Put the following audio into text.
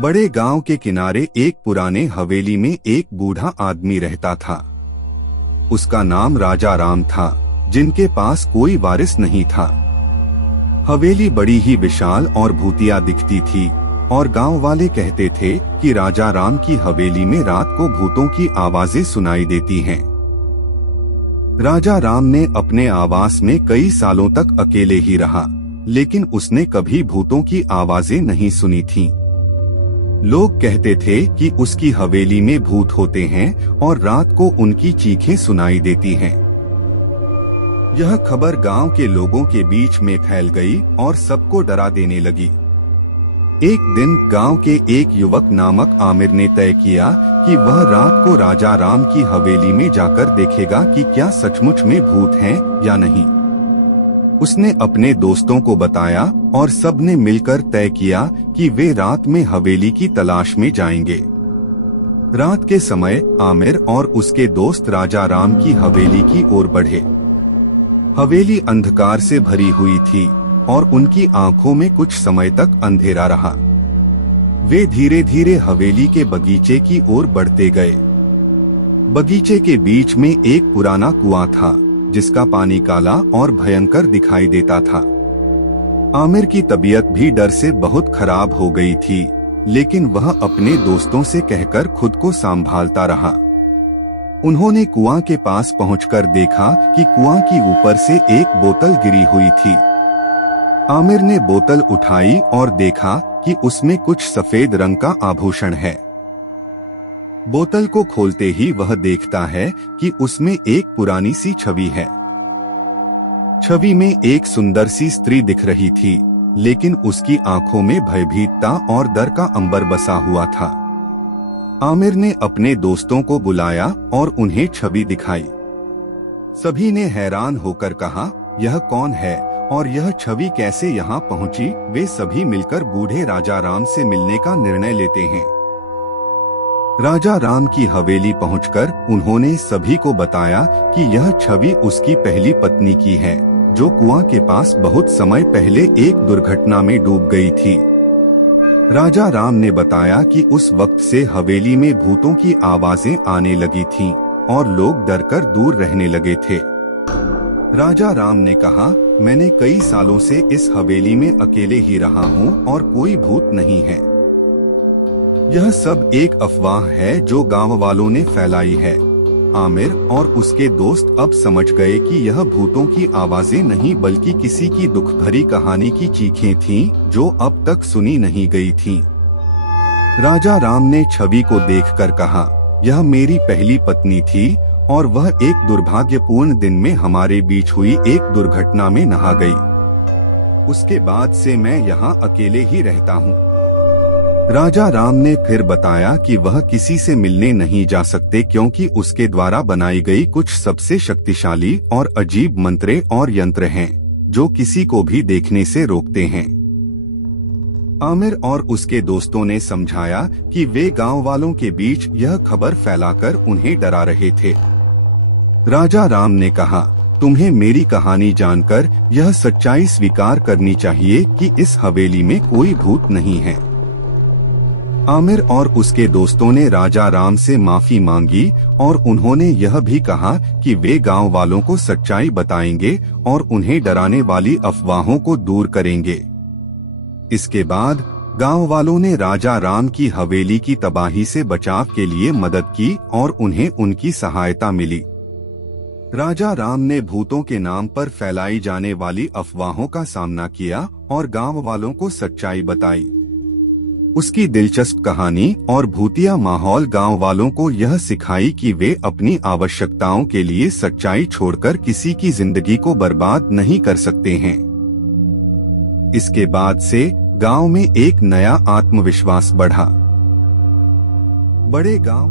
बड़े गांव के किनारे एक पुराने हवेली में एक बूढ़ा आदमी रहता था। उसका नाम राजा राम था, जिनके पास कोई वारिस नहीं था। हवेली बड़ी ही विशाल और भूतिया दिखती थी और गांव वाले कहते थे कि राजा राम की हवेली में रात को भूतों की आवाजें सुनाई देती हैं। राजा राम ने अपने आवास में कई सालों तक अकेले ही रहा, लेकिन उसने कभी भूतों की आवाजें नहीं सुनी थीं। लोग कहते थे कि उसकी हवेली में भूत होते हैं और रात को उनकी चीखें सुनाई देती हैं। यह खबर गांव के लोगों के बीच में फैल गई और सबको डरा देने लगी। एक दिन गांव के एक युवक नामक आमिर ने तय किया कि वह रात को राजा राम की हवेली में जाकर देखेगा कि क्या सचमुच में भूत हैं या नहीं। उसने अपने दोस्तों को बताया और सबने मिलकर तय किया कि वे रात में हवेली की तलाश में जाएंगे। रात के समय आमिर और उसके दोस्त राजा राम की हवेली की ओर बढ़े। हवेली अंधकार से भरी हुई थी और उनकी आंखों में कुछ समय तक अंधेरा रहा। वे धीरे धीरे हवेली के बगीचे की ओर बढ़ते गए। बगीचे के बीच में एक पुराना कुआं था, जिसका पानी काला और भयंकर दिखाई देता था। आमिर की तबीयत भी डर से बहुत खराब हो गई थी, लेकिन वह अपने दोस्तों से कहकर खुद को संभालता रहा। उन्होंने कुआं के पास पहुंचकर देखा कि कुआं की ऊपर से एक बोतल गिरी हुई थी। आमिर ने बोतल उठाई और देखा कि उसमें कुछ सफेद रंग का आभूषण है। बोतल को खोलते ही वह देखता है कि उसमें एक पुरानी सी छवि है। छवि में एक सुंदर सी स्त्री दिख रही थी, लेकिन उसकी आंखों में भयभीतता और डर का अंबर बसा हुआ था। आमिर ने अपने दोस्तों को बुलाया और उन्हें छवि दिखाई। सभी ने हैरान होकर कहा, यह कौन है और यह छवि कैसे यहाँ पहुँची? वे सभी मिलकर बूढ़े राजा राम से मिलने का निर्णय लेते हैं। राजा राम की हवेली पहुंचकर उन्होंने सभी को बताया कि यह छवि उसकी पहली पत्नी की है, जो कुआं के पास बहुत समय पहले एक दुर्घटना में डूब गई थी। राजा राम ने बताया कि उस वक्त से हवेली में भूतों की आवाजें आने लगी थीं और लोग डरकर दूर रहने लगे थे। राजा राम ने कहा, मैंने कई सालों से इस हवेली में अकेले ही रहा हूँ और कोई भूत नहीं है। यह सब एक अफवाह है जो गांव वालों ने फैलाई है। आमिर और उसके दोस्त अब समझ गए कि यह भूतों की आवाजें नहीं बल्कि किसी की दुख भरी कहानी की चीखें थीं, जो अब तक सुनी नहीं गई थीं। राजा राम ने छवि को देखकर कहा, यह मेरी पहली पत्नी थी और वह एक दुर्भाग्यपूर्ण दिन में हमारे बीच हुई एक दुर्घटना में नहा गई। उसके बाद से मैं यहाँ अकेले ही रहता हूँ। राजा राम ने फिर बताया कि वह किसी से मिलने नहीं जा सकते, क्योंकि उसके द्वारा बनाई गई कुछ सबसे शक्तिशाली और अजीब मंत्रे और यंत्र हैं, जो किसी को भी देखने से रोकते हैं। आमिर और उसके दोस्तों ने समझाया कि वे गांव वालों के बीच यह खबर फैलाकर उन्हें डरा रहे थे। राजा राम ने कहा, तुम्हें मेरी कहानी जानकर यह सच्चाई स्वीकार करनी चाहिए कि इस हवेली में कोई भूत नहीं है। आमिर और उसके दोस्तों ने राजा राम से माफी मांगी और उन्होंने यह भी कहा कि वे गांव वालों को सच्चाई बताएंगे और उन्हें डराने वाली अफवाहों को दूर करेंगे। इसके बाद गांव वालों ने राजा राम की हवेली की तबाही से बचाव के लिए मदद की और उन्हें उनकी सहायता मिली। राजा राम ने भूतों के नाम पर फैलाई जाने वाली अफवाहों का सामना किया और गांव वालों को सच्चाई बताई। उसकी दिलचस्प कहानी और भूतिया माहौल गांव वालों को यह सिखाई कि वे अपनी आवश्यकताओं के लिए सच्चाई छोड़कर किसी की जिंदगी को बर्बाद नहीं कर सकते हैं। इसके बाद से गांव में एक नया आत्मविश्वास बढ़ा। बड़े गांव